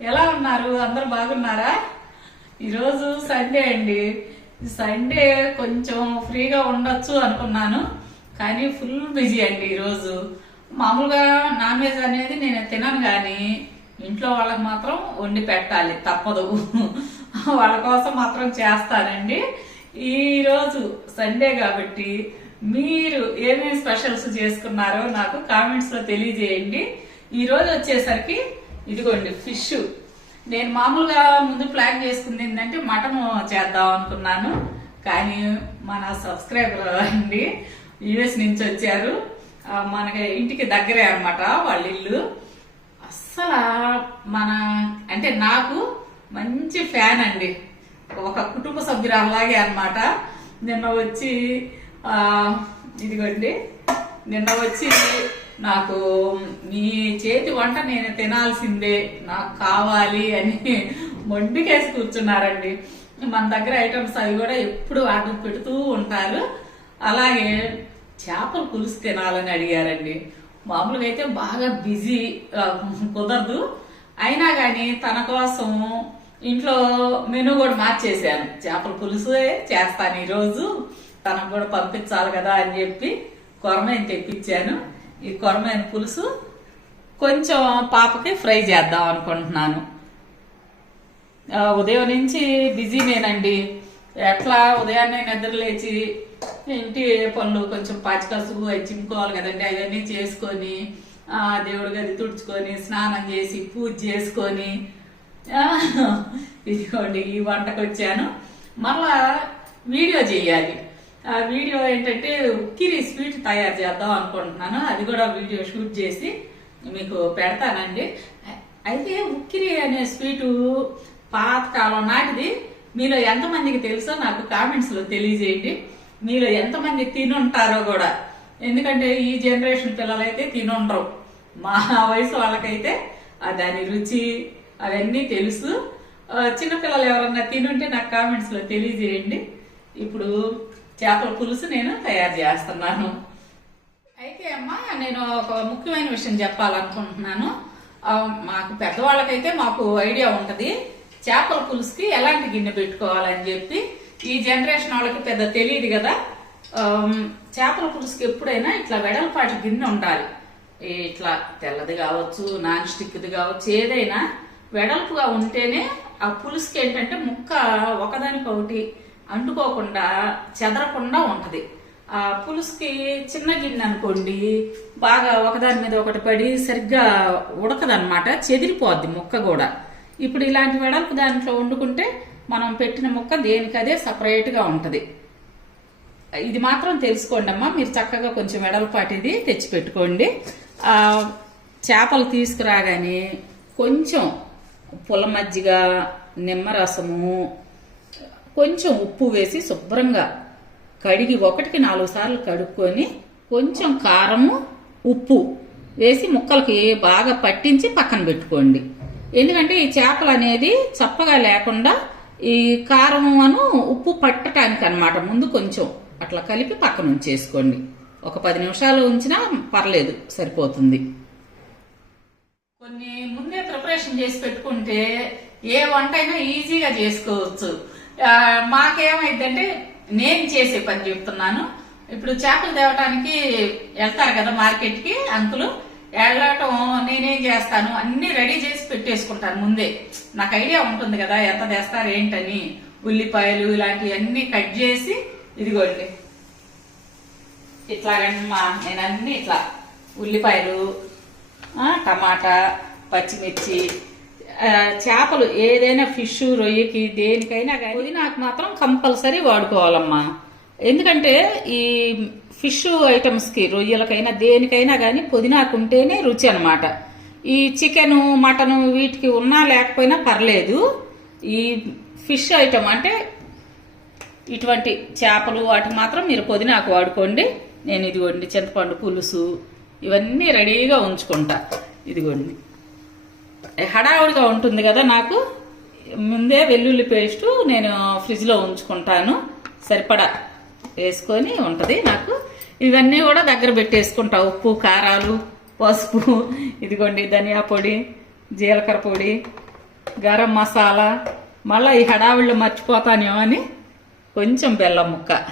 ఎలా ఉన్నారు? అందరు బాగున్నారా? ఈరోజు సండే అండి. సండే కొంచెం ఫ్రీగా ఉండొచ్చు అనుకున్నాను. కానీ ఫుల్ బిజీ అండి ఈరోజు. మామూలుగా నాన్ వెజ్ అనేది నేను తినను కానీ ఇంట్లో వాళ్ళకి మాత్రం వండి పెట్టాలి. తప్పదు. వాళ్ళ కోసం మాత్రం చేస్తానండి. ఈరోజు సండే కాబట్టి మీరు ఏమేమి స్పెషల్స్ చేసుకున్నారో నాకు కామెంట్స్లో తెలియజేయండి. ఈరోజు వచ్చేసరికి ఇదిగోండి ఫిష్ నేను మామూలుగా ముందు ప్లాన్ చేసుకుంది ఏంటంటే మటన్ చేద్దాం అనుకున్నాను. కానీ మన సబ్స్క్రైబర్ అండి యుఎస్ నుంచి వచ్చారు. మనకి ఇంటికి దగ్గరే అనమాట వాళ్ళ ఇల్లు. అస్సలు మన అంటే నాకు మంచి ఫ్యాన్ అండి. ఒక కుటుంబ సభ్యురాలాగే అనమాట నిన్న వచ్చి ఇదిగోండి నిన్న వచ్చి నాకు మీ చేతి వంట నేను తినాల్సిందే నాకు కావాలి అని మొండికేసి కూర్చున్నారండి. మన దగ్గర ఐటమ్స్ అవి కూడా ఎప్పుడు ఆర్డర్ పెడుతూ ఉంటారు. అలాగే చేపల పులుసు తినాలని అడిగారండి. మామూలుగా అయితే బాగా బిజీ కుదరదు. అయినా కానీ తన కోసం ఇంట్లో మెనూ కూడా మార్చేశాను. చేపల పులుసు చేస్తాను ఈరోజు. తనకు కూడా పంపించాలి కదా అని చెప్పి కొరమైన తెప్పించాను? ఈ కొరమైన పులుసు? కొంచెం పాపకి ఫ్రై చేద్దాం అనుకుంటున్నాను. ఉదయం నుంచి బిజీనేనండి ఎట్లా ఉదయాన్నే నిద్ర లేచి ఇంటి పనులు కొంచెం పాచికసుగు అవి చిమ్ముకోవాలి కదండి. అవన్నీ చేసుకొని దేవుడి గది తుడుచుకొని స్నానం చేసి పూజ చేసుకొని ఇదిగోండి ఈ వంటకు వచ్చాను మరలా వీడియో చేయాలి. వీడియో ఏంటంటే ఉక్కిరి స్వీట్ తయారు చేద్దాం అనుకుంటున్నాను. అది కూడా వీడియో షూట్ చేసి మీకు పెడతానండి. అయితే ఉక్కిరి అనే స్వీటు పాతకాలం నాటిది. మీలో ఎంతమందికి తెలుసో నాకు కామెంట్స్లో తెలియజేయండి. మీలో ఎంతమంది తినుంటారో కూడా. ఎందుకంటే ఈ జనరేషన్ పిల్లలైతే తినుండరు. మా వయసు వాళ్ళకైతే దాని రుచి అవన్నీ తెలుసు. చిన్నపిల్లలు ఎవరన్నా తినుంటే నాకు కామెంట్స్లో తెలియజేయండి. ఇప్పుడు చేపల పులుసు నేను తయారు చేస్తున్నాను. అయితే అమ్మా నేను ఒక ముఖ్యమైన విషయం చెప్పాలనుకుంటున్నాను. మాకు పెద్దవాళ్ళకైతే మాకు ఐడియా ఉంటుంది. చేపల పులుసుకి ఎలాంటి గిన్నె పెట్టుకోవాలని చెప్పి. ఈ జనరేషన్ వాళ్ళకి పెద్ద తెలియదు కదా. చేపల పులుసుకి ఎప్పుడైనా ఇట్లా వెడల్పాటి గిన్నె ఉండాలి. ఇట్లా తెల్లది కావచ్చు నాన్ స్టిక్ది కావచ్చు ఏదైనా వెడల్పుగా ఉంటేనే ఆ పులుసుకి ఏంటంటే ముక్క ఒకదానికొకటి అంటుకోకుండా చెదరకుండా ఉంటుంది. ఆ పులుసుకి చిన్న గిన్నె అనుకోండి బాగా ఒకదాని మీద ఒకటి పడి సరిగ్గా ఉడకదనమాట చెదిరిపోద్ది ముక్క కూడా. ఇప్పుడు ఇలాంటి వెడల్పు దాంట్లో వండుకుంటే మనం పెట్టిన ముక్క దేనికదే సపరేట్గా ఉంటుంది. ఇది మాత్రం తెలుసుకోండి అమ్మా మీరు చక్కగా కొంచెం వెడల్పాటిది తెచ్చి పెట్టుకోండి చేపలు తీసుకురాగానే కొంచెం పుల్ల మజ్జిగ నిమ్మరసము కొంచెం ఉప్పు వేసి శుభ్రంగా కడిగి ఒకటికి నాలుగు సార్లు కడుక్కొని కొంచెం కారము ఉప్పు వేసి ముక్కలకి బాగా పట్టించి పక్కన పెట్టుకోండి. ఎందుకంటే ఈ చేపలు అనేది చప్పగా లేకుండా ఈ కారం అను ఉప్పు పట్టడానికి అన్నమాట ముందు కొంచెం అట్లా కలిపి పక్కన ఉంచేసుకోండి. ఒక పది నిమిషాలు ఉంచినా పర్లేదు సరిపోతుంది. కొన్ని ముందే ప్రిపరేషన్ చేసి పెట్టుకుంటే ఏ వంట అయినా ఈజీగా చేసుకోవచ్చు. మాకేమైందంటే నేను చేసే పని చెప్తున్నాను. ఇప్పుడు చేపలు తేవటానికి వెళ్తారు కదా మార్కెట్కి అంకులు. వెళ్ళటం నేనేం చేస్తాను అన్ని రెడీ చేసి పెట్టేసుకుంటాను ముందే. నాకు ఐడియా ఉంటుంది కదా ఎంత తెస్తారు ఏంటని. ఉల్లిపాయలు ఇలాంటివన్నీ అన్ని కట్ చేసి ఇదిగోండి. ఇట్లాగమ్మా నేను అన్ని ఇట్లా ఉల్లిపాయలు టమాటా పచ్చిమిర్చి చేపలు ఏదైనా ఫిష్ రొయ్యకి దేనికైనా కానీ పుదీనాకు మాత్రం కంపల్సరీ వాడుకోవాలమ్మా. ఎందుకంటే ఈ ఫిష్ ఐటమ్స్కి రొయ్యలకైనా దేనికైనా కానీ పుదీనాకు ఉంటేనే రుచి అనమాట ఈ చికెను మటను వీటికి ఉన్నా లేకపోయినా పర్లేదు. ఈ ఫిష్ ఐటమ్ అంటే ఇటువంటి చేపలు వాటికి మాత్రం మీరు పుదీనాకు వాడుకోండి. నేను ఇదిగోండి చింతపండు పులుసు ఇవన్నీ రెడీగా ఉంచుకుంటా. ఇదిగోండి. హడావుడిగా ఉంటుంది కదా నాకు. ముందే వెల్లుల్లి పేస్టు నేను ఫ్రిడ్జ్లో ఉంచుకుంటాను. సరిపడా వేసుకొని ఉంటుంది నాకు. ఇవన్నీ కూడా దగ్గర పెట్టేసుకుంటా. ఉప్పు కారాలు పసుపు ఇదిగోండి ధనియా పొడి జీలకర్ర పొడి గరం మసాలా. మళ్ళీ ఈ హడావిళ్ళు మర్చిపోతానేమో అని కొంచెం బెల్లం ముక్క.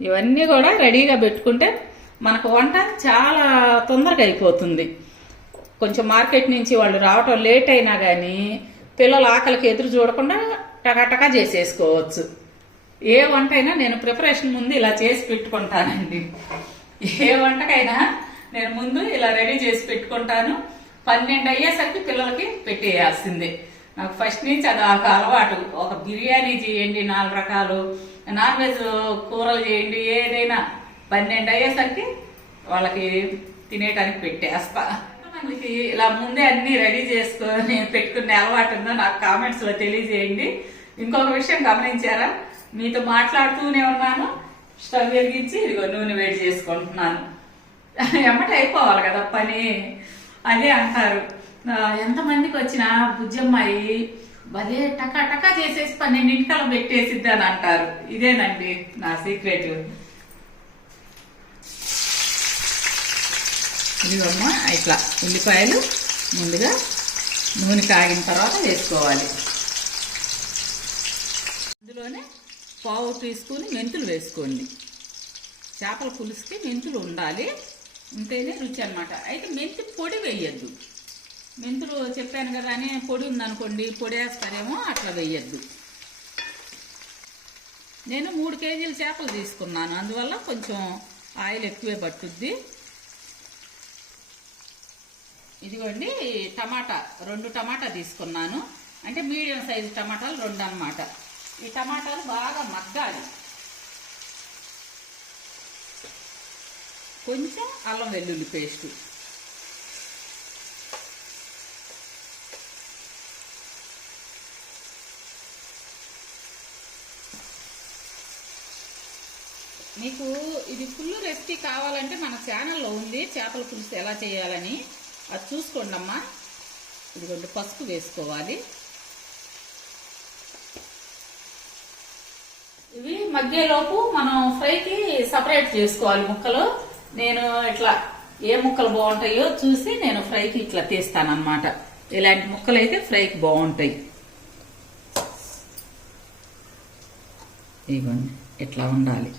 ఇవన్నీ కూడా రెడీగా పెట్టుకుంటే మనకు వంట చాలా తొందరగా అయిపోతుంది. కొంచెం మార్కెట్ నుంచి వాళ్ళు రావటం లేట్ అయినా కానీ పిల్లల ఆకలికి ఎదురు చూడకుండా టకాటకా చేసేసుకోవచ్చు. ఏ వంట అయినా నేను ప్రిపరేషన్ ముందు ఇలా చేసి పెట్టుకుంటానండి. ఏ వంటకైనా నేను ముందు ఇలా రెడీ చేసి పెట్టుకుంటాను. పన్నెండు అయ్యేసరికి పిల్లలకి పెట్టేయాల్సిందే. నాకు ఫస్ట్ నుంచి అది ఒక అలవాటు. ఒక బిర్యానీ చేయండి నాలుగు రకాలు నాన్ వెజ్ కూరలు చేయండి ఏదైనా. పన్నెండు అయ్యేసరికి వాళ్ళకి తినేటానికి పెట్టేస్తా. ఇలా ముందే అన్ని రెడీ చేసుకొని పెట్టుకునే అలవాటు ఉందో నాకు కామెంట్స్లో తెలియజేయండి. ఇంకొక విషయం గమనించారా? మీతో మాట్లాడుతూనే ఉన్నాను. స్టవ్ వెలిగించి ఇదిగో నూనె వేడి చేసుకుంటున్నాను. ఎమ్మటి అయిపోవాలి కదా పని. అదే అంటారు. ఎంతమందికి వచ్చినా బుజ్జమ్మాయి భలే టకా టకా చేసేసి పన్నెండింటికల్లా పెట్టేసిద్ది అని అంటారు. ఇదేనండి నా సీక్రెట్ ఇదిగోమ్మా ఇట్లా ఉల్లిపాయలు ముందుగా నూనె కాగిన తర్వాత వేసుకోవాలి. అందులోనే పావు తీసుకుని మెంతులు వేసుకోండి. చేపల పులుసుకి మెంతులు ఉండాలి. ఉంటేనే రుచి అన్నమాట. అయితే మెంతి పొడి వేయద్దు. మెంతులు చెప్పాను కదా అని పొడి ఉందనుకోండి పొడి వేస్తారేమో అట్లా వేయద్దు. నేను మూడు కేజీల చేపలు తీసుకున్నాను. అందువల్ల కొంచెం ఆయిల్ ఎక్కువే పట్టుద్ది. ఇదిగోండి టమాటా. రెండు టమాటా తీసుకున్నాను. అంటే మీడియం సైజు టమాటాలు రెండు అన్నమాట ఈ టమాటాలు బాగా మగ్గాలి. కొంచెం అల్లం వెల్లుల్లి పేస్ట్. మీకు ఇది ఫుల్ రెసిపీ కావాలంటే మన ఛానల్లో ఉంది. చేపల పులుసు ఎలా చేయాలని. అది చూసుకోండి అమ్మా ఇదిగోండి పసుపు వేసుకోవాలి. ఇవి మగ్గేలోపు మనం ఫ్రైకి సపరేట్ చేసుకోవాలి ముక్కలు. నేను ఇట్లా ఏ ముక్కలు బాగుంటాయో చూసి నేను ఫ్రైకి ఇట్లా తీస్తానమాట ఇలాంటి ముక్కలు అయితే ఫ్రైకి బాగుంటాయి. ఇదిగోండి ఇట్లా ఉండాలి.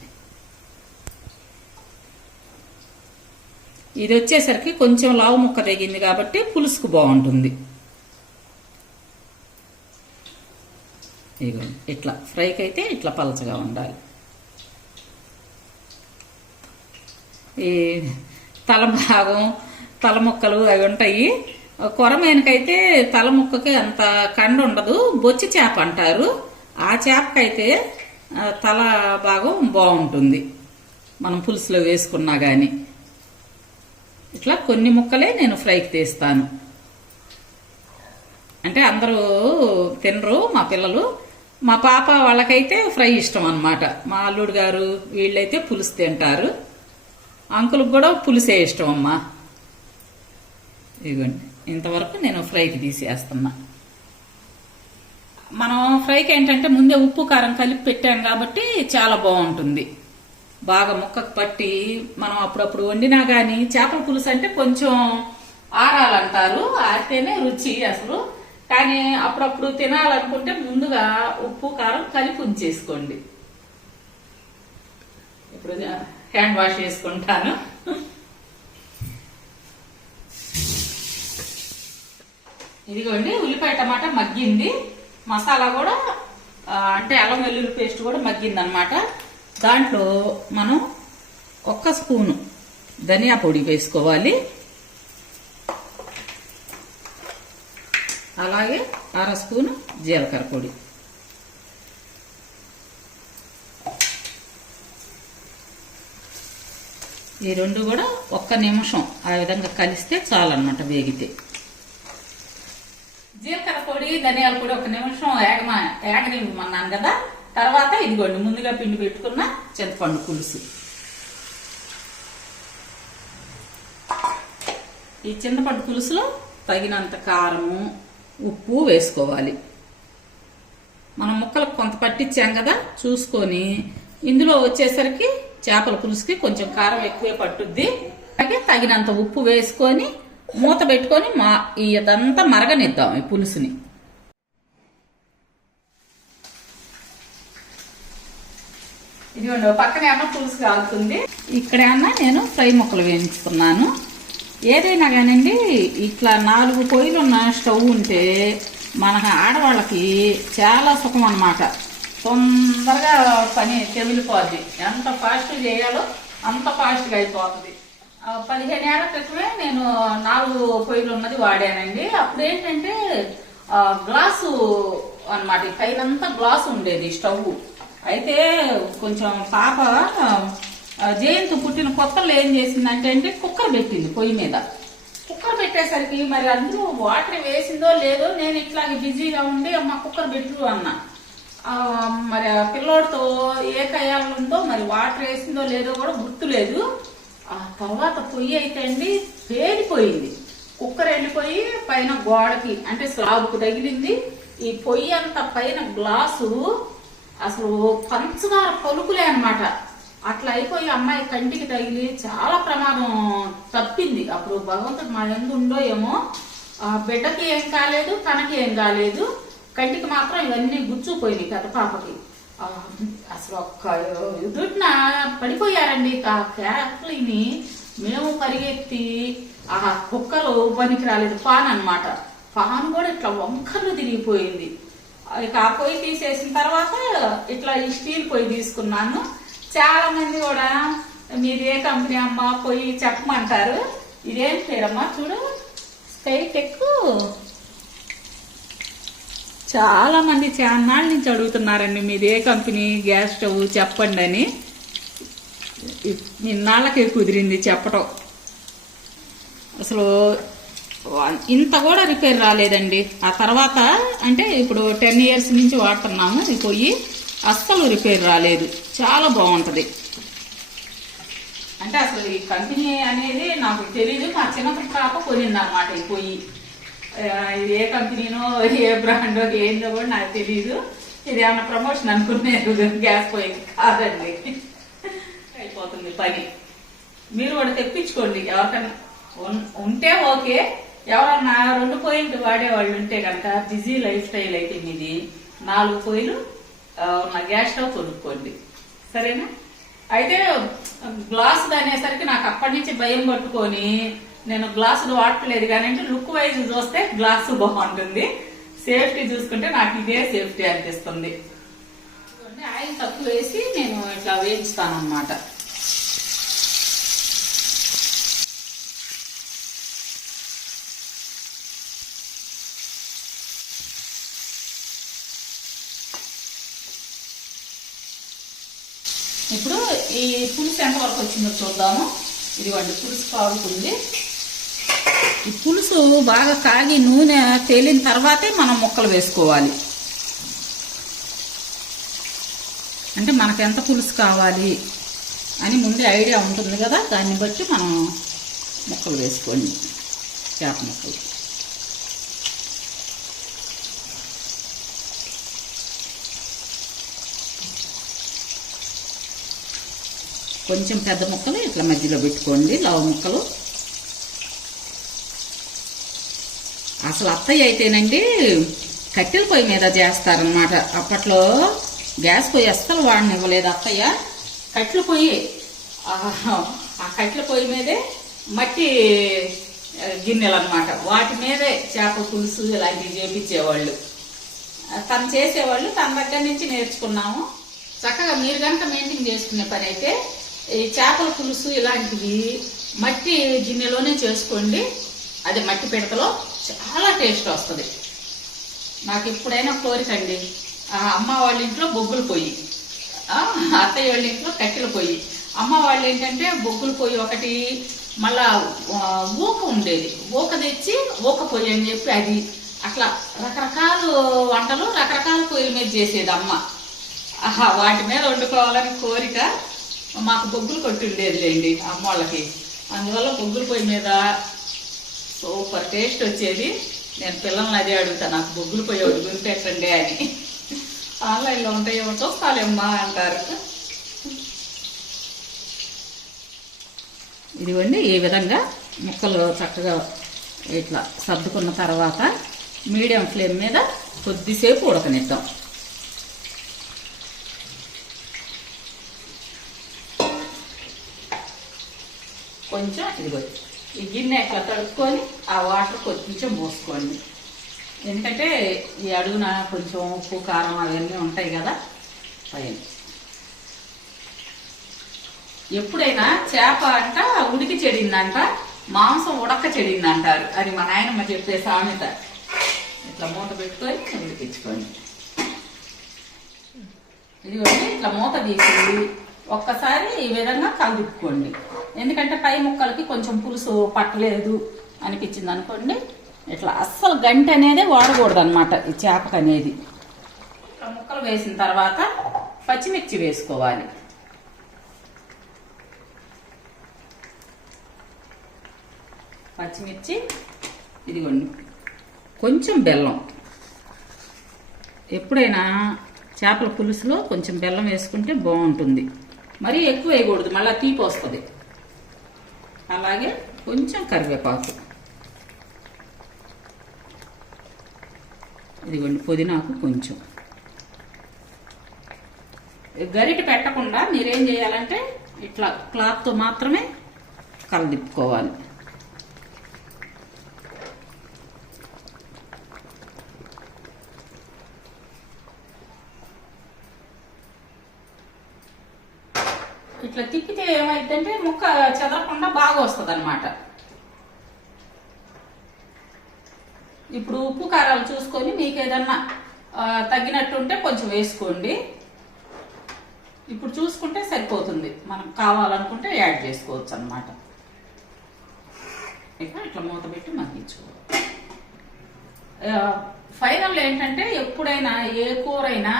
ఇది వచ్చేసరికి కొంచెం లావు ముక్క తెగింది కాబట్టి పులుసుకు బాగుంటుంది. ఇదిగో ఇట్లా ఫ్రైకి అయితే ఇట్లా పలచగా ఉండాలి. ఈ తల భాగం తల ముక్కలు అవి ఉంటాయి. కొరమేనకైతే తల ముక్కకి అంత కండ ఉండదు. బొచ్చి చేప అంటారు. ఆ చేపకైతే తల భాగం బాగుంటుంది. మనం పులుసులో వేసుకున్నా కానీ ఇట్లా కొన్ని ముక్కలే నేను ఫ్రైకి తీస్తాను. అంటే అందరూ తినరు మా పిల్లలు. మా పాప వాళ్ళకైతే ఫ్రై ఇష్టం అనమాట మా అల్లుడు గారు వీళ్ళైతే పులుసు తింటారు. అంకులకు కూడా పులుసే ఇష్టం అమ్మా. ఇదిగోండి ఇంతవరకు నేను ఫ్రైకి తీసేస్తున్నా. మనం ఫ్రైకి ఏంటంటే ముందే ఉప్పు కారం కలిపి పెట్టాం కాబట్టి చాలా బాగుంటుంది. బాగా ముక్కకు పట్టి మనం అప్పుడప్పుడు వండినా కానీ చేపల పులుసు అంటే కొంచెం ఆరాలంటారు. ఆరితేనే రుచి అసలు. కానీ అప్పుడప్పుడు తినాలనుకుంటే ముందుగా ఉప్పు కారం కలిపి ఉంచేసుకోండి. ఇప్పుడు హ్యాండ్ వాష్ చేసుకుంటాను. ఇదిగోండి ఉల్లిపాయ టమాటా మగ్గింది. మసాలా కూడా అంటే అల్లం వెల్లుల్లి పేస్ట్ కూడా మగ్గింది అనమాట దాంట్లో మనం ఒక్క స్పూను ధనియా పొడి వేసుకోవాలి. అలాగే అర స్పూను జీలకర్ర పొడి. ఈ రెండు కూడా ఒక్క నిమిషం ఆ విధంగా కలిస్తే చాలన్నమాట వేగితే. జీలకర్ర పొడి ధనియాల పొడి ఒక నిమిషం ఏగమ ఏగనివ్వమన్నాను కదా? తర్వాత ఇదిగోండి ముందుగా పిండి పెట్టుకున్న చింతపండు పులుసు. ఈ చింతపండు పులుసులో తగినంత కారము ఉప్పు వేసుకోవాలి. మనం ముక్కలకు కొంత పట్టించాం కదా చూసుకొని ఇందులో వచ్చేసరికి చేపల పులుసుకి కొంచెం కారం ఎక్కువే పట్టుద్ది. అలాగే తగినంత ఉప్పు వేసుకొని మూత పెట్టుకొని మా ఇదంతా మరగనిద్దాం ఈ పులుసుని. ఇదిగోండి ఓ పక్కన పులుసు కాలుతుంది. ఇక్కడ అన్న నేను ఫ్రై ముక్కలు వేయించుకున్నాను. ఏదైనా కానివ్వండి ఇట్లా నాలుగు పొయ్యిలు ఉన్న స్టవ్ ఉంటే మన ఆడవాళ్ళకి చాలా సుఖం అన్నమాట. తొందరగా పని తెమిలిపోద్ది ఎంత ఫాస్ట్గా చేయాలో అంత ఫాస్ట్గా అయిపోతుంది. పదిహేను ఏళ్ళ క్రితమే నేను నాలుగు పొయ్యిలు ఉన్నది వాడానండి. అప్పుడు ఏంటంటే గ్లాసు అన్నమాట పైనంతా గ్లాసు ఉండేది స్టవ్ అయితే కొంచెం పాప జయంతి పుట్టిన కొత్తలో ఏం చేసిందంటే అంటే కుక్కర్ పెట్టింది పొయ్యి మీద. కుక్కర్ పెట్టేసరికి మరి అందులో వాటర్ వేసిందో లేదో నేను ఇట్లాగే బిజీగా ఉండి అమ్మ కుక్కర్ పెట్టు అన్నా. మరి ఆ పిల్లోడితో ఏ కయాలుందో ఉందో మరి వాటర్ వేసిందో లేదో కూడా గుర్తులేదు. ఆ తర్వాత పొయ్యి అయితే అండి పేలిపోయింది. కుక్కర్ వెళ్ళిపోయి పైన గోడకి అంటే స్లాబ్కు తగిలింది. ఈ పొయ్యి అంత పైన గ్లాసు అసలు పంచదార పలుకులే అనమాట అట్లా అయిపోయి అమ్మాయి కంటికి తగిలి చాలా ప్రమాదం తప్పింది. అప్పుడు భగవంతుడు మా ఎందు ఉండో ఏమో ఆ బిడ్డకి ఏం కాలేదు తనకి ఏం కాలేదు. కంటికి మాత్రం ఇవన్నీ గుచ్చుపోయినాయి కదా పాపకి. అసలు ఒక్క ఎదుటిన పడిపోయారండి. ఆ క్యాప్లని మేము పరిగెత్తి ఆ కుక్కలు పనికి రాలేదు పాన్ అన్నమాట. పాన్ కూడా ఇట్లా వంకర్లు తిరిగిపోయింది. ఇక ఆ పొయ్యి తీసేసిన తర్వాత ఇట్లా ఈ స్టీల్ పొయ్యి తీసుకున్నాను. చాలా మంది కూడా మీది ఏ కంపెనీ అమ్మా పొయ్యి చెప్పమంటారు. ఇదేం పేరమ్మా చూడు. స్కై టెక్ చాలా మంది చాన్నాళ్ళ నుంచి అడుగుతున్నారండి మీది ఏ కంపెనీ గ్యాస్ స్టవ్ చెప్పండి అని. నిన్నాళ్ళకే కుదిరింది చెప్పటం. అసలు ఇంత కూడా రిపేర్ రాలేదండి. ఆ తర్వాత అంటే ఇప్పుడు టెన్ ఇయర్స్ నుంచి వాడుతున్నాము ఈ పొయ్యి అస్సలు రిపేర్ రాలేదు. చాలా బాగుంటుంది. అంటే అసలు ఈ కంపెనీ అనేది నాకు తెలియదు మా చిన్నప్పటి పాప కొనిందనమాట ఈ పొయ్యి. ఇది ఏ కంపెనీనో ఏ బ్రాండో ఏందో కూడా నాకు తెలియదు ఇది ఏమన్నా ప్రమోషన్ అనుకున్నారు గ్యాస్ పొయ్యి కాదండి. అయిపోతుంది పని. మీరు కూడా తెప్పించుకోండి. ఎవరికైనా ఉంటే ఓకే. ఎవరన్నా రెండు పొయ్యిలు వాడేవాళ్ళు ఉంటే కనుక బిజీ లైఫ్ స్టైల్ అయితే మీది. నాలుగు కోయిలు నా ఉన్న గ్యాస్ స్టవ్ కొనుక్కోండి. సరేనా? అయితే గ్లాస్ అనేసరికి నాకు అప్పటి నుంచి భయం పట్టుకొని నేను గ్లాసులు వాడట్లేదు కానీ అంటే లుక్ వైజ్ చూస్తే గ్లాస్ బాగుంటుంది. సేఫ్టీ చూసుకుంటే నాకు ఇదే సేఫ్టీ అనిపిస్తుంది. ఆయిల్ తక్కువ వేసి నేను ఇట్లా వేయిస్తాను అనమాట ఇప్పుడు ఈ పులుసు ఎంతవరకు వచ్చిందో చూద్దాము. ఇదిగోండి పులుసు కాగుతుంది ఈ పులుసు బాగా కాగి నూనె తేలిన తర్వాతే మనం ముక్కలు వేసుకోవాలి. అంటే మనకు ఎంత పులుసు కావాలి అని ముందే ఐడియా ఉంటుంది కదా దాన్ని బట్టి మనం ముక్కలు వేసుకోండి చేప ముక్కలు. కొంచెం పెద్ద ముక్కలు ఇట్లా మధ్యలో పెట్టుకోండి. లవ ముక్కలు. అసలు అత్తయ్య అయితేనండి కట్టెల పొయ్యి మీద చేస్తారనమాట అప్పట్లో గ్యాస్ పొయ్యి అస్సలు వాడనివ్వలేదు అత్తయ్య. కట్టెల పొయ్యి ఆ కట్టెల పొయ్యి మీదే మట్టి గిన్నెలు అనమాట వాటి మీదే చేప పులుసు ఇలాంటివి చేపించేవాళ్ళు. తను చేసేవాళ్ళు. తన దగ్గర నుంచి నేర్చుకున్నాము. చక్కగా మీరు కనుక మెయింటైన్ చేసుకునే పని అయితే ఈ చేపల పులుసు ఇలాంటివి మట్టి గిన్నెలోనే చేసుకోండి. అది మట్టి పిడకలో చాలా టేస్ట్ వస్తుంది. నాకు ఎప్పుడైనా కోరిక అండి. అమ్మ వాళ్ళ ఇంట్లో బొగ్గులు పొయ్యి. అత్తయ్య వాళ్ళ ఇంట్లో కట్టెలు పొయ్యి. అమ్మ వాళ్ళు ఏంటంటే బొగ్గులు పొయ్యి ఒకటి మళ్ళా ఊక ఉండేది. ఊక తెచ్చి ఊక పొయ్యి అని చెప్పి అది అట్లా రకరకాల వంటలు రకరకాల పొయ్యిల మీద చేసేది అమ్మ. ఆహా, వాటి మీద వండుకోవాలని కోరిక. మాకు బొగ్గులు కొట్టి ఉండేదిలేండి అమ్మ వాళ్ళకి. అందువల్ల బొగ్గుల పొయ్యి మీద సూపర్ టేస్ట్ వచ్చేది. నేను పిల్లల్ని అదే అడుగుతా నాకు బొగ్గులు పొయ్యి ఒకటి గురిపెట్టండి అని. ఆన్లైన్లో ఉంటాయేమో చూస్తాలేమ్మా అంటారు. ఇదిగోండి ఈ విధంగా ముక్కలు చక్కగా ఇట్లా సర్దుకున్న తర్వాత మీడియం ఫ్లేమ్ మీద కొద్దిసేపు ఉడకనిద్దాం. కొంచెం ఇదిగో. ఈ గిన్నె ఇట్లా తడుపుకొని ఆ వాటర్ కొంచెం పోసుకోండి ఎందుకంటే ఈ అడుగున కొంచెం ఉప్పు కారం అవన్నీ ఉంటాయి కదా. పైన. ఎప్పుడైనా చేప అంట ఉడికి చెడిందంట మాంసం ఉడక చెడిందంటారు. అది మా నాయనమ్మ చెప్పే సామెత. ఇట్లా మూత పెట్టుకొని ఉడికించుకోండి. ఇదిగోండి ఇట్లా మూత తీసి ఒక్కసారి ఈ విధంగా కలుపుకోండి. ఎందుకంటే పై ముక్కలకి కొంచెం పులుసు పట్టలేదు అనిపించింది అనుకోండి. ఇట్లా అస్సలు గంట అనేది వాడకూడదు అనమాట ఈ చేపకు అనేది. ముక్కలు వేసిన తర్వాత పచ్చిమిర్చి వేసుకోవాలి. పచ్చిమిర్చి ఇదిగోండి. కొంచెం బెల్లం. ఎప్పుడైనా చేపల పులుసులో కొంచెం బెల్లం వేసుకుంటే బాగుంటుంది. మరీ ఎక్కువ వేయకూడదు మళ్ళీ తీపి వస్తుంది. అలాగే కొంచెం కరివేపాకు. ఇదిగోండి పుదీనాకు కొంచెం. గరిట పెట్టకుండా మీరేం చేయాలంటే ఇట్లా క్లాత్తో మాత్రమే కలదిప్పుకోవాలి ఇట్లా తిప్పితే ఏమైందంటే ముక్క చెదరకుండా బాగా వస్తుంది అనమాట ఇప్పుడు ఉప్పు కారాలు చూసుకొని మీకు ఏదన్నా తగ్గినట్టు తగ్గినట్టుంటే కొంచెం వేసుకోండి. ఇప్పుడు చూసుకుంటే సరిపోతుంది. మనం కావాలనుకుంటే యాడ్ చేసుకోవచ్చు అనమాట ఇక ఇట్లా మూత పెట్టి మగ్గించుకోవాలి. ఫైనల్ ఏంటంటే ఎప్పుడైనా ఏ కూరైనా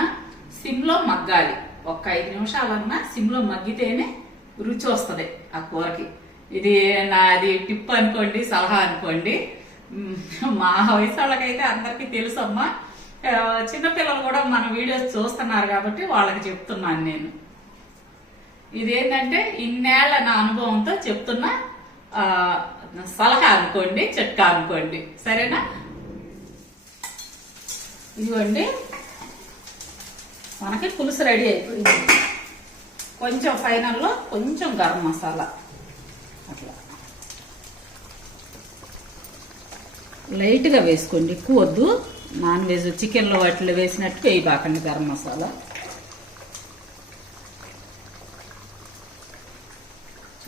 సిమ్లో మగ్గాలి. ఒక్క ఐదు నిమిషాలన్నా సిమ్లో మగ్గితేనే రుచి వస్తుంది ఆ కూరకి. ఇది నాది టిప్ అనుకోండి సలహా అనుకోండి. మా వయసు వాళ్ళకైతే అందరికీ తెలుసమ్మా. చిన్నపిల్లలు కూడా మన వీడియోస్ చూస్తున్నారు కాబట్టి వాళ్ళకి చెప్తున్నాను నేను. ఇదేంటంటే ఇన్నేళ్ళ నా అనుభవంతో చెప్తున్న సలహా అనుకోండి చిట్కా అనుకోండి. సరేనా? ఇదిగోండి. మనకి పులుసు రెడీ అయిపోయింది. కొంచెం ఫైనల్లో కొంచెం గరం మసాలా. అట్లా. లైట్గా వేసుకోండి. ఎక్కువ వద్దు. నాన్ వెజ్ చికెన్లో వాటిలో వేసినట్టు వేయబాకండి గరం మసాలా.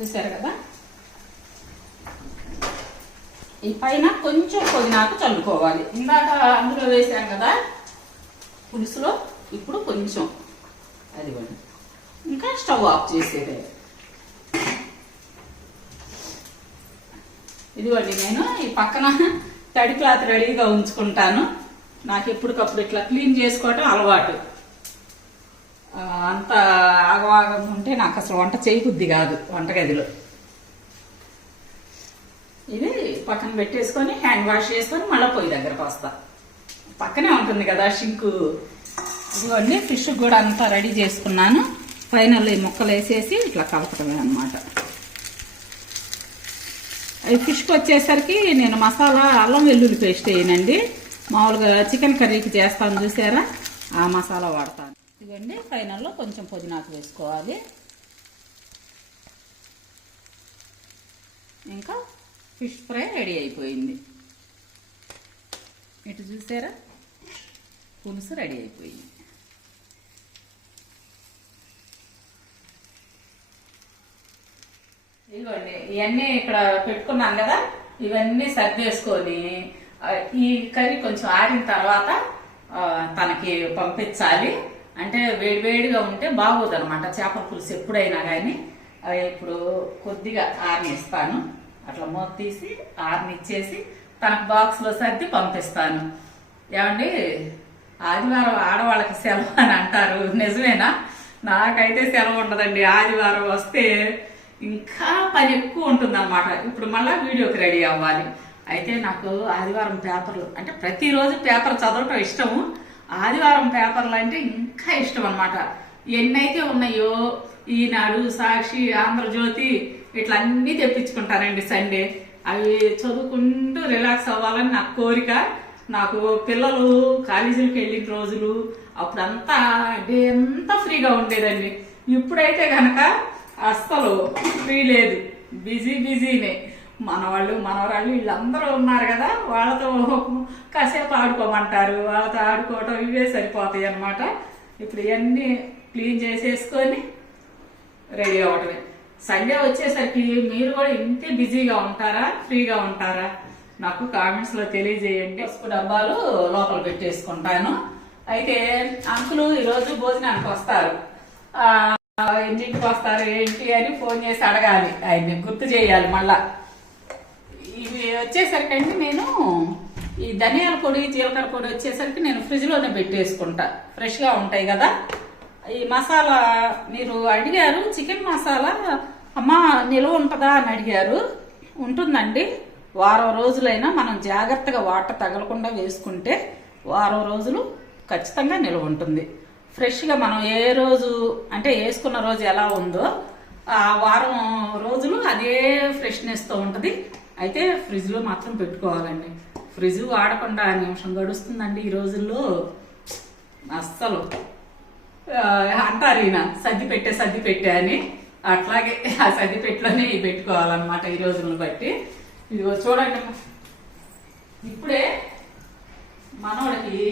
చూసారు కదా? ఈ పైన కొంచెం పుదీనాకు చల్లుకోవాలి. ఇందాక అందులో వేసాం కదా? పులుసులో ఇప్పుడు కొంచెం అదిగోండి. ఇంకా స్టవ్ ఆఫ్ చేసేదే. ఇదిగోండి నేను ఈ పక్కన తడి క్లాత్ రెడీగా ఉంచుకుంటాను. నాకు ఎప్పటికప్పుడు ఇట్లా క్లీన్ చేసుకోవటం అలవాటు. అంత ఆగవాగం ఉంటే నాకు అసలు వంట చేయబుద్ధి కాదు వంటగదిలో. ఇది పక్కన పెట్టేసుకొని హ్యాండ్ వాష్ చేసుకొని మళ్ళీ పొయ్యి దగ్గరకు వస్తా. పక్కనే ఉంటుంది కదా షింకు ఇదిగోండి ఫిష్ కూడా అంతా రెడీ చేసుకున్నాను. ఫైనల్ ఈ ముక్కలు వేసేసి ఇట్లా కలపడమే అనమాట ఈ ఫిష్కి వచ్చేసరికి నేను మసాలా అల్లం వెల్లుల్లి పేస్ట్ వేయనండి. మామూలుగా చికెన్ కర్రీకి చేస్తాను చూసారా? ఆ మసాలా వాడతాను. ఇదిగోండి ఫైనల్లో కొంచెం పుదీనాకు వేసుకోవాలి. ఇంకా ఫిష్ ఫ్రై రెడీ అయిపోయింది. ఇటు చూసారా? పులుసు రెడీ అయిపోయింది. ఇదిగోండి ఇవన్నీ ఇక్కడ పెట్టుకున్నాను కదా ఇవన్నీ సర్దేసుకొని ఈ కర్రీ కొంచెం ఆరిన తర్వాత తనకి పంపించాలి. అంటే వేడివేడిగా ఉంటే బాగోదు అనమాట చేపల పులుసు ఎప్పుడైనా కానీ అవి ఇప్పుడు కొద్దిగా ఆరినిస్తాను. అట్లా మూత తీసి ఆరినిచ్చేసి తనకు బాక్స్లో సర్ది పంపిస్తాను. ఏమండి ఆదివారం ఆడవాళ్ళకి సెలవు అని అంటారు. నిజమేనా? నాకైతే సెలవు ఉండదండి ఆదివారం వస్తే ఇంకా పని ఎక్కువ ఉంటుంది ఇప్పుడు మళ్ళీ వీడియోకి రెడీ అవ్వాలి. అయితే నాకు ఆదివారం పేపర్లు అంటే ప్రతిరోజు పేపర్ చదవటం ఇష్టము. ఆదివారం పేపర్లు అంటే ఇంకా ఇష్టం అనమాట ఎన్నైతే ఉన్నాయో ఈనాడు సాక్షి ఆంధ్రజ్యోతి ఇట్లా అన్నీ తెప్పించుకుంటానండి సండే. అవి చదువుకుంటూ రిలాక్స్ అవ్వాలని నా కోరిక. నాకు పిల్లలు కాలేజీలకు వెళ్ళిన రోజులు అప్పుడంతా డే అంతా ఫ్రీగా ఉండేదండి. ఇప్పుడైతే కనుక అస్సలు ఫ్రీ లేదు. బిజీ బిజీనే మనవాళ్ళు మనవరాళ్ళు వీళ్ళందరూ ఉన్నారు కదా వాళ్ళతో కాసేపు ఆడుకోమంటారు. వాళ్ళతో ఆడుకోవటం ఇవే సరిపోతాయి అనమాట ఇప్పుడు ఇవన్నీ క్లీన్ చేసేసుకొని రెడీ అవ్వటమే. సండే వచ్చేసరికి మీరు కూడా ఇంతే బిజీగా ఉంటారా ఫ్రీగా ఉంటారా? నాకు కామెంట్స్లో తెలియజేయండి. పసుపు డబ్బాలు లోపల పెట్టేసుకుంటాను. అయితే అంకులు ఈరోజు భోజనానికి వస్తారు. ఎన్నింటికి వస్తారు ఏంటి అని ఫోన్ చేసి అడగాలి. ఆయన్ని గుర్తు చేయాలి మళ్ళా. ఇవి వచ్చేసరికి నేను ఈ ధనియాల పొడి జీలకర్ర పొడి వచ్చేసరికి నేను ఫ్రిడ్జ్లోనే పెట్టేసుకుంటా. ఫ్రెష్గా ఉంటాయి కదా. ఈ మసాలా మీరు అడిగారు చికెన్ మసాలా అమ్మా నిల్వ ఉంటుందా అని అడిగారు. ఉంటుందండి. వారం రోజులైనా మనం జాగ్రత్తగా వాటర్ తగలకుండా వేసుకుంటే వారం రోజులు ఖచ్చితంగా నిల్వ ఉంటుంది. ఫ్రెష్గా మనం ఏ రోజు అంటే వేసుకున్న రోజు ఎలా ఉందో ఆ వారం రోజులు అదే ఫ్రెష్నెస్తో ఉంటుంది. అయితే ఫ్రిడ్జ్లో మాత్రం పెట్టుకోవాలండి. ఫ్రిడ్జ్ వాడకుండా నిమిషం గడుస్తుందండి ఈ రోజుల్లో. అస్సలు. అంటారు ఈయన సర్ది పెట్టే సర్ది పెట్టే అని. అట్లాగే ఆ సర్ది పెట్టిలోనే పెట్టుకోవాలన్నమాట ఈ రోజులను బట్టి. ఇదిగో చూడండి ఇప్పుడే మనోడికి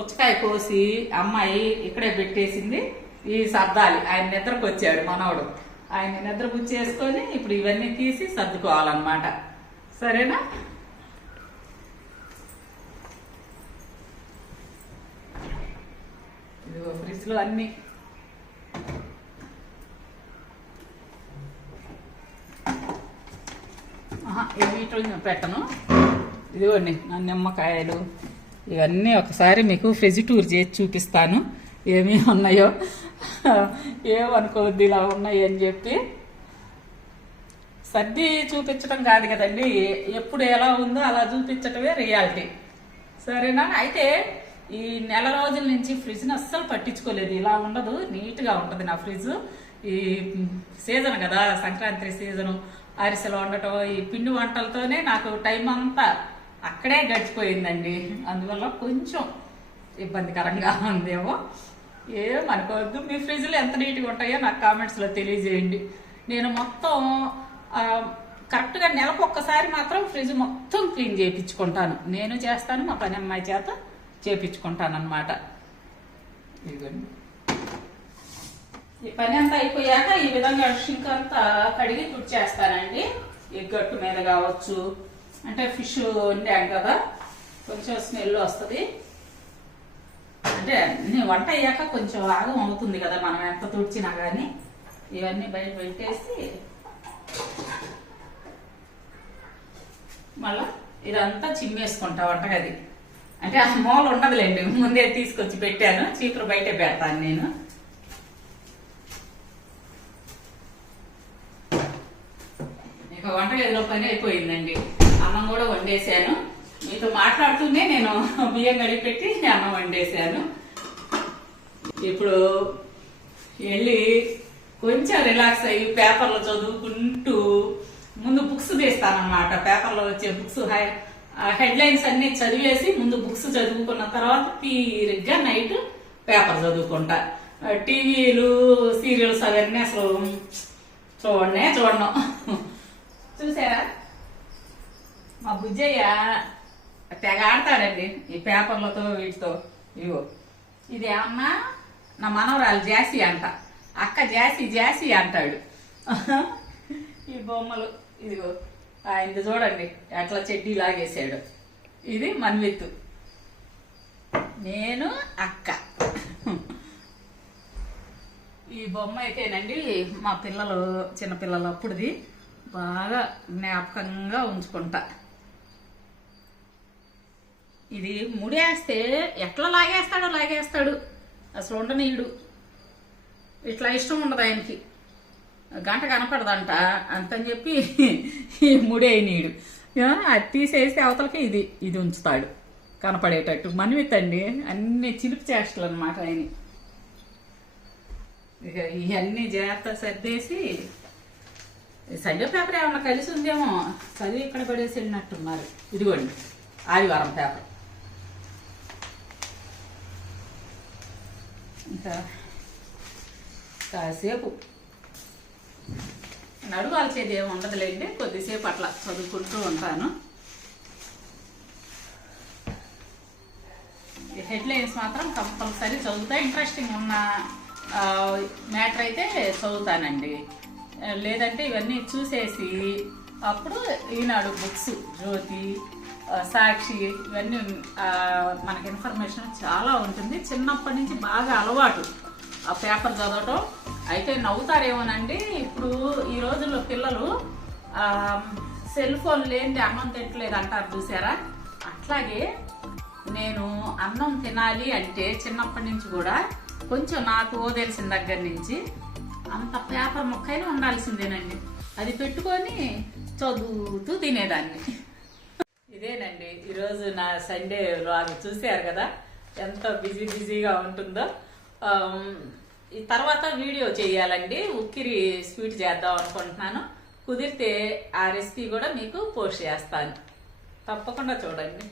పుచ్చకాయ కోసి అమ్మాయి ఇక్కడే పెట్టేసింది. ఈ సర్దాలి. ఆయన నిద్రకు వచ్చాడు మనవడు. ఆయన నిద్ర పుచ్చేసుకొని ఇప్పుడు ఇవన్నీ తీసి సర్దుకోవాలన్నమాట. సరేనా? ఇదిగో ఫ్రిడ్జ్లో అన్ని. వీటిలో పెట్టను. ఇదిగోండి నా నిమ్మకాయలు. ఇవన్నీ ఒకసారి మీకు ఫ్రిడ్జ్ టూర్ చేసి చూపిస్తాను. ఏమి ఉన్నాయో ఏమనుకోవద్దు ఇలా ఉన్నాయి అని చెప్పి. సర్ది చూపించడం కాదు కదండి. ఎప్పుడు ఎలా ఉందో అలా చూపించటమే రియాలిటీ సరేనా? అయితే ఈ నెల రోజుల నుంచి ఫ్రిడ్జ్ని అస్సలు పట్టించుకోలేదు. ఇలా ఉండదు నీట్గా ఉంటుంది నా ఫ్రిడ్జ్ ఈ సీజన్ కదా సంక్రాంతి సీజను అరిసెలు వండటం ఈ పిండి వంటలతోనే నాకు టైం అంతా అక్కడే గడిచిపోయిందండి. అందువల్ల కొంచెం ఇబ్బందికరంగా ఉందేమో. ఏమనుకోవద్దు మీ ఫ్రిడ్జ్లు ఎంత నీట్గా ఉంటాయో నాకు కామెంట్స్లో తెలియజేయండి. నేను మొత్తం కరెక్ట్గా నెలకు ఒక్కసారి మాత్రం ఫ్రిడ్జ్ మొత్తం క్లీన్ చేయించుకుంటాను. నేను చేస్తాను మా పని అమ్మాయి చేత చేయించుకుంటాను అనమాట ఇదిగోండి. ఈ పని అంతా అయిపోయాక ఈ విధంగా షింక్ అంతా కడిగి తుడిచేస్తానండి. ఈ గట్టు మీద కావచ్చు అంటే ఫిష్ వండాం కదా? కొంచెం స్మెల్ వస్తుంది. అంటే నేను వంట అయ్యాక కొంచెం ఆగం అవుతుంది కదా మనం ఎంత తుడిచినా కానీ ఇవన్నీ బయట పెట్టేసి మళ్ళా ఇదంతా చిమ్మేసుకుంటా వంటగది. అంటే ఆ మూల ఉండదులేండి ముందే తీసుకొచ్చి పెట్టాను చీపురు బయటే పెడతాను నేను. ఇక వంటగదిలో పని అయిపోయిందండి. అన్నం కూడా వండేసాను మీతో మాట్లాడుతూనే నేను బియ్యం కడిగి అన్నం వండేశాను. ఇప్పుడు వెళ్ళి కొంచెం రిలాక్స్ అయ్యి పేపర్లు చదువుకుంటూ ముందు బుక్స్ తీస్తానమాట పేపర్లో వచ్చే బుక్స్ హై హెడ్లైన్స్ అన్ని చదివేసి ముందు బుక్స్ చదువుకున్న తర్వాత తీరిగ్గా నైట్ పేపర్ చదువుకుంటా. టీవీలు సీరియల్స్ అవన్నీ అసలు చూడనే చూడను. చూసారా? మా బుజ్జయ్య తెగ ఆడతాడండి ఈ పేపర్లతో వీటితో. ఇవో ఇది ఏమన్నా? నా మనవరాలు జాసి అంట. అక్క జాసి జాసి అంటాడు. ఈ బొమ్మలు ఇదిగో. ఆయనది చూడండి. ఎట్లా చెడ్డీ లాగేసాడు ఇది మన్విత్తు. నేను అక్క. ఈ బొమ్మ అయితేనండి మా పిల్లలు చిన్నపిల్లలు అప్పుడుది బాగా జ్ఞాపకంగా ఉంచుకుంటా. ఇది ముడేస్తే ఎట్లా లాగేస్తాడో లాగేస్తాడు. అసలు ఉండనీయుడు ఇట్లా ఇష్టం ఉండదు ఆయనకి. గంట కనపడదంట. అంతని చెప్పి ఈ ముడేయనీయుడు అది తీసేసి అవతలకి ఇది ఇది ఉంచుతాడు. కనపడేటట్టు. మనమితండి అన్ని చిలిపి చేష్టలు అనమాట ఆయన ఇక ఇవన్నీ జాగ్రత్త సర్దేసి ఈ సండే పేపర్ ఏమన్నా కలిసి ఉందేమో? చదివి ఇక్కడ పడేసి వెళ్ళినట్టున్నారు. ఇదిగోండి ఆదివారం పేపర్. ఇంకా కాసేపు నడువాల్చేది ఏమి ఉండదులేండి కొద్దిసేపు అట్లా చదువుకుంటూ ఉంటాను. ఈ హెడ్లైన్స్ మాత్రం కంపల్సరీ చదువుతా. ఇంట్రెస్టింగ్ ఉన్న మ్యాటర్ అయితే చదువుతానండి. లేదంటే ఇవన్నీ చూసేసి అప్పుడు ఈనాడు బుక్స్ జ్యోతి సాక్షి ఇవన్నీ మనకి ఇన్ఫర్మేషన్ చాలా ఉంటుంది. చిన్నప్పటి నుంచి బాగా అలవాటు ఆ పేపర్ చదవటం. అయితే నవ్వుతారేమోనండి ఇప్పుడు ఈ రోజుల్లో పిల్లలు సెల్ ఫోన్ లేని అన్నం తింటలేదు అంటారు చూసారా? అట్లాగే నేను అన్నం తినాలి అంటే చిన్నప్పటి నుంచి కూడా కొంచెం నాకు తెలిసిన దగ్గర నుంచి అంత పేపర్ మొక్కైనా ఉండాల్సిందేనండి. అది పెట్టుకొని చదువుతూ తినేదాన్ని. ఇదేనండి. ఈరోజు నా సండే వ్లాగ్ చూశారు కదా? ఎంత బిజీ బిజీగా ఉంటుందో. ఈ తర్వాత వీడియో చేయాలండి. ఉక్కిరి స్వీట్ చేద్దాం అనుకుంటున్నాను. కుదిరితే ఆ రెసిపీ కూడా మీకు పోస్ట్ చేస్తాను. తప్పకుండా చూడండి.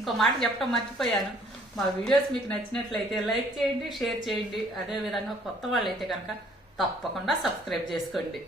ఇంకో మాట చెప్పడం మర్చిపోయాను. మా వీడియోస్ మీకు నచ్చినట్లయితే లైక్ చేయండి షేర్ చేయండి. అదేవిధంగా కొత్త వాళ్ళు అయితే కనుక తప్పకుండా సబ్స్క్రైబ్ చేసుకోండి.